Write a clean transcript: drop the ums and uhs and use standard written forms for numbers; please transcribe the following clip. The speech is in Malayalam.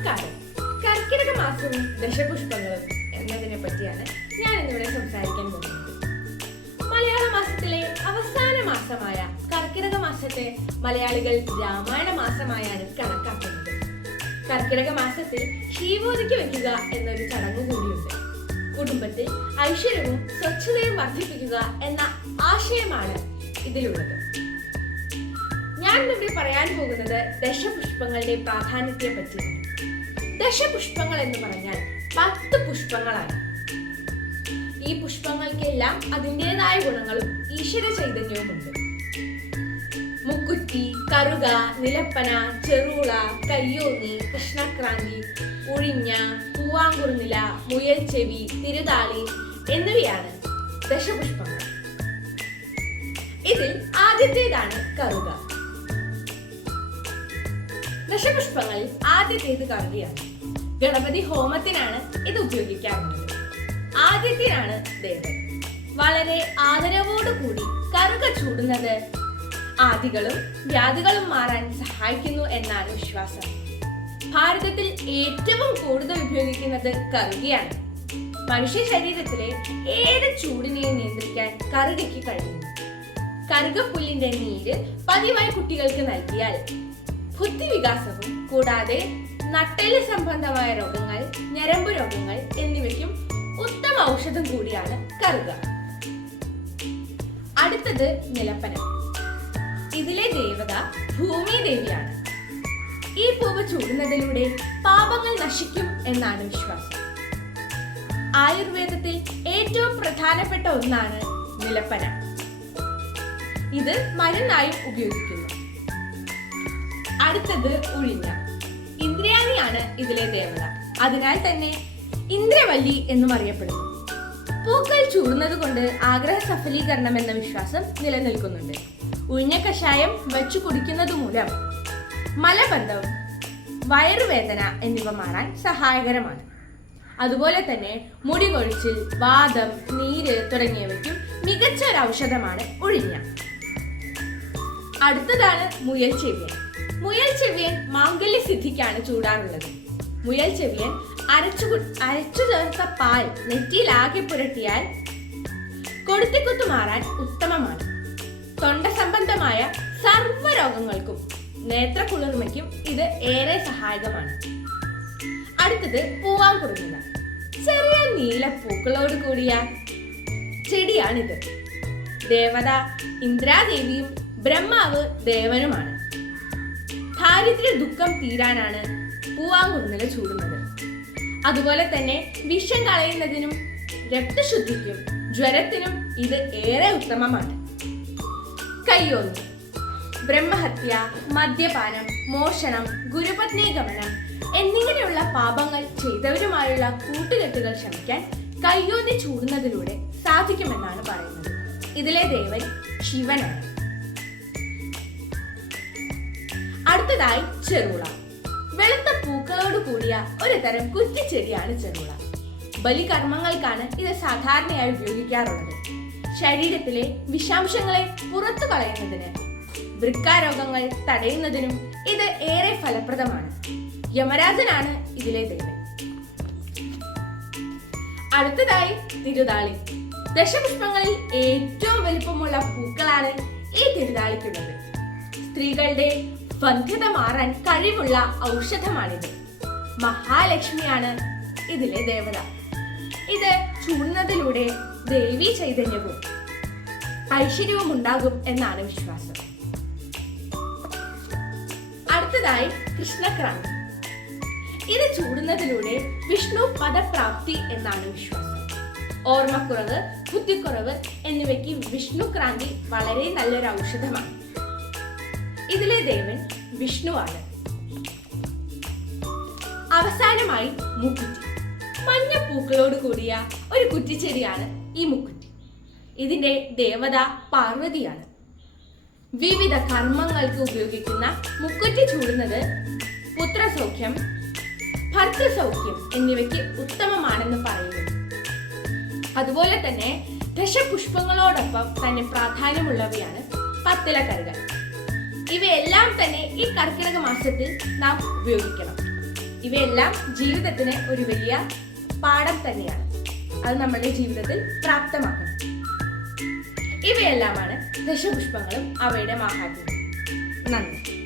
നമസ്കാരം. കർക്കിടക മാസവും ദശപുഷ്പങ്ങളും എന്നതിനെ പറ്റിയാണ് ഞാൻ ഇന്നിവിടെ സംസാരിക്കാൻ പോകുന്നത്. മലയാള മാസത്തിലെ അവസാന മാസമായ കർക്കിടക മാസത്തെ മലയാളികൾ രാമായണ മാസമായാണ് കണക്കാക്കുന്നത്. കർക്കിടക മാസത്തിൽ ശീവോദിക്ക് വെക്കുക എന്നൊരു ചടങ്ങ് കൂടിയുണ്ട്. കുടുംബത്തിൽ ഐശ്വര്യവും സ്വച്ഛതയും വർദ്ധിപ്പിക്കുക എന്ന ആശയമാണ് ഇതിലുള്ളത്. ഞാൻ ഇവിടെ പറയാൻ പോകുന്നത് ദശപുഷ്പങ്ങളുടെ പ്രാധാന്യത്തെ പറ്റിയാണ്. ദശപുഷ്പങ്ങൾ എന്ന് പറഞ്ഞാൽ 10 പുഷ്പങ്ങളാണ്. ഈ പുഷ്പങ്ങൾക്കെല്ലാം അതിൻ്റെതായ ഗുണങ്ങളും ഈശ്വര ചൈതന്യവുമുണ്ട്. മുക്കുറ്റി, കറുക, നിലപ്പന, ചെറുള, കയ്യോന്നി, കൃഷ്ണക്രാന്തി, ഉഴിഞ്ഞ, പൂവാങ്കുറുനില, മുയൽച്ചെവി, തിരുതാളി എന്നിവയാണ് ദശപുഷ്പങ്ങൾ. ഇതിൽ ആദ്യത്തേതാണ് കറുക. ദശപുഷ്പങ്ങളിൽ ആദ്യത്തേത് കറുകയാണ്. ഗണപതി ഹോമത്തിനാണ് ഇത് ഉപയോഗിക്കാറുള്ളത്. ആദ്യത്തേനാണ് ദേവൻ. വളരെ ആദരവോടുകൂടി കറുക ചൂടുന്നത് ആദികളും വ്യാധികളും മാറാൻ സഹായിക്കുന്നു എന്നാണ് വിശ്വാസം. ഭാരതത്തിൽ ഏറ്റവും കൂടുതൽ ഉപയോഗിക്കുന്നത് കറുകയാണ്. മനുഷ്യ ശരീരത്തിലെ ഏത് ചൂടിനെയും നിയന്ത്രിക്കാൻ കറുകയ്ക്ക് കഴിയുന്നു. കറുകപ്പുല്ലിന്റെ നീര് പതിവായി കുട്ടികൾക്ക് നൽകിയാൽ ബുദ്ധിവികാസവും കൂടാതെ നട്ടെല്ല് സംബന്ധമായ രോഗങ്ങൾ, ഞരമ്പ് രോഗങ്ങൾ എന്നിവയ്ക്കും ഉത്തമ ഔഷധം കൂടിയാണ് കറുക. അടുത്തത് നിലപ്പന. ഇതിലെ ദേവത ഭൂമി ദേവിയാണ്. ഈ പൂവ് ചൂടുന്നതിലൂടെ പാപങ്ങൾ നശിക്കും എന്നാണ് വിശ്വാസം. ആയുർവേദത്തിൽ ഏറ്റവും പ്രധാനപ്പെട്ട ഒന്നാണ് നിലപ്പന. ഇത് മരുന്നായും ഉപയോഗിക്കുന്നു. അടുത്തത് ഉഴിഞ്ഞ. ഇന്ദ്രയാണിയാണ് ഇതിലെ ദേവത. അതിനാൽ തന്നെ ഇന്ദ്രവല്ലി എന്നും അറിയപ്പെടുന്നു. പൂക്കൾ ചൂടുന്നത് കൊണ്ട് ആഗ്രഹ സഫലീകരണം എന്ന വിശ്വാസം നിലനിൽക്കുന്നുണ്ട്. ഉഴിഞ്ഞ കഷായം വെച്ചു കുടിക്കുന്നത് മൂലം മലബന്ധം, വയറുവേദന എന്നിവ മാറാൻ സഹായകരമാണ്. അതുപോലെ തന്നെ മുടി കൊഴിച്ചിൽ, വാദം, നീര് തുടങ്ങിയവയ്ക്കും മികച്ച ഒരു ഔഷധമാണ് ഉഴിഞ്ഞ. അടുത്തതാണ് മുയൽ ചെവിയൻ. മുയൽ ചെവിയൻ മാംഗല്യ സിദ്ധിക്കാണ് ചൂടാറുള്ളത്. മുയൽ ചെവിയൻ അരച്ചു ചേർത്ത പാൽ നെറ്റിയിലാകെ പുരട്ടിയാൽ കൊളുത്തിക്കുത്തു മാറാൻ ഉത്തമമാണ്. തൊണ്ട സംബന്ധമായ സർവ്വരോഗങ്ങൾക്കും നേത്രകുളിർമയ്ക്കും ഇത് ഏറെ സഹായകമാണ്. അടുത്തത് പൂവാങ്കുറുനില. ചെറിയ നീലപ്പൂക്കളോട് കൂടിയ ചെടിയാണിത്. ദേവത ഇന്ദ്രാദേവിയും ബ്രഹ്മാവ് ദേവനുമാണ്. ദാരിദ്ര്യ ദുഃഖം തീരാനാണ് പൂവാങ്കുറുനില ചൂടുന്നത്. അതുപോലെ തന്നെ വിഷം കളയുന്നതിനും രക്തശുദ്ധിക്കും ജ്വരത്തിനും ഇത് ഏറെ ഉത്തമമാണ്. കയ്യോന്നി. ബ്രഹ്മഹത്യ, മദ്യപാനം, മോഷണം, ഗുരുപത്നി ഗമനം എന്നിങ്ങനെയുള്ള പാപങ്ങൾ ചെയ്തവരുമായുള്ള കൂട്ടുകെട്ടുകൾ ശമിക്കാൻ കയ്യോന്നി ചൂടുന്നതിലൂടെ സാധിക്കുമെന്നാണ് പറയുന്നത്. ഇതിലെ ദേവൻ ശിവനാണ്. അടുത്തതായി ചെറുള. വെളുത്ത പൂക്കളോട് കൂടിയ ഒരു തരം കുറ്റിച്ചെടിയാണ് ചെറുള. ബലികർമ്മങ്ങൾക്കാണ് ഇത് സാധാരണയായി ഉപയോഗിക്കാറുള്ളത്. ശരീരത്തിലെ വിഷാംശങ്ങളെ പുറത്തു കളയുന്നതിന്, വൃക്കാരോഗങ്ങൾ തടയുന്നതിനും ഇത് ഏറെ ഫലപ്രദമാണ്. യമരാജനാണ് ഇതിലെ ദേവൻ. അടുത്തതായി തിരുതാളി. ദശപുഷ്പങ്ങളിൽ ഏറ്റവും വലുപ്പമുള്ള പൂക്കളാണ് ഈ തിരുതാളിക്കുള്ളത്. സ്ത്രീകളുടെ വന്ധ്യത മാറാൻ കഴിവുള്ള ഔഷധമാണിത്. മഹാലക്ഷ്മിയാണ് ഇതിലെ ദേവത. ഇത് ചൂടുന്നതിലൂടെ ദേവീ ചൈതന്യവും ഐശ്വര്യവും ഉണ്ടാകും എന്നാണ് വിശ്വാസം. അടുത്തതായി കൃഷ്ണക്രാന്തി. ഇത് ചൂടുന്നതിലൂടെ വിഷ്ണു പദപ്രാപ്തി എന്നാണ് വിശ്വാസം. ഓർമ്മക്കുറവ്, ബുദ്ധിക്കുറവ് എന്നിവയ്ക്ക് വിഷ്ണുക്രാന്തി വളരെ നല്ലൊരു ഔഷധമാണ്. ഇതിലെ ദേവൻ വിഷ്ണുവാണ്. അവസാനമായി മുക്കുറ്റി. മഞ്ഞ പൂക്കളോട് കൂടിയ ഒരു കുറ്റിച്ചെടിയാണ് ഈ മുക്കുറ്റി. ഇതിന്റെ ദേവത പാർവതിയാണ്. വിവിധ കർമ്മങ്ങൾക്ക് ഉപയോഗിക്കുന്ന മുക്കുറ്റി ചൂടുന്നത് പുത്രസൗഖ്യം, ഭർത്തൃസൗഖ്യം എന്നിവയ്ക്ക് ഉത്തമമാണെന്ന് പറയുന്നു. അതുപോലെ തന്നെ ദശപുഷ്പങ്ങളോടൊപ്പം തന്നെ പ്രാധാന്യമുള്ളവയാണ് പത്തിലക്കറികൾ. ഇവയെല്ലാം തന്നെ ഈ കർക്കിടക മാസത്തിൽ നാം ഉപയോഗിക്കണം. ഇവയെല്ലാം ജീവിതത്തിന് ഒരു വലിയ പാഠം തന്നെയാണ്. അത് നമ്മുടെ ജീവിതത്തിൽ പ്രാപ്തമാക്കണം. ഇവയെല്ലാമാണ് ദശപുഷ്പങ്ങളും അവയുടെ മാഹാത്മ്യവും. നന്ദി.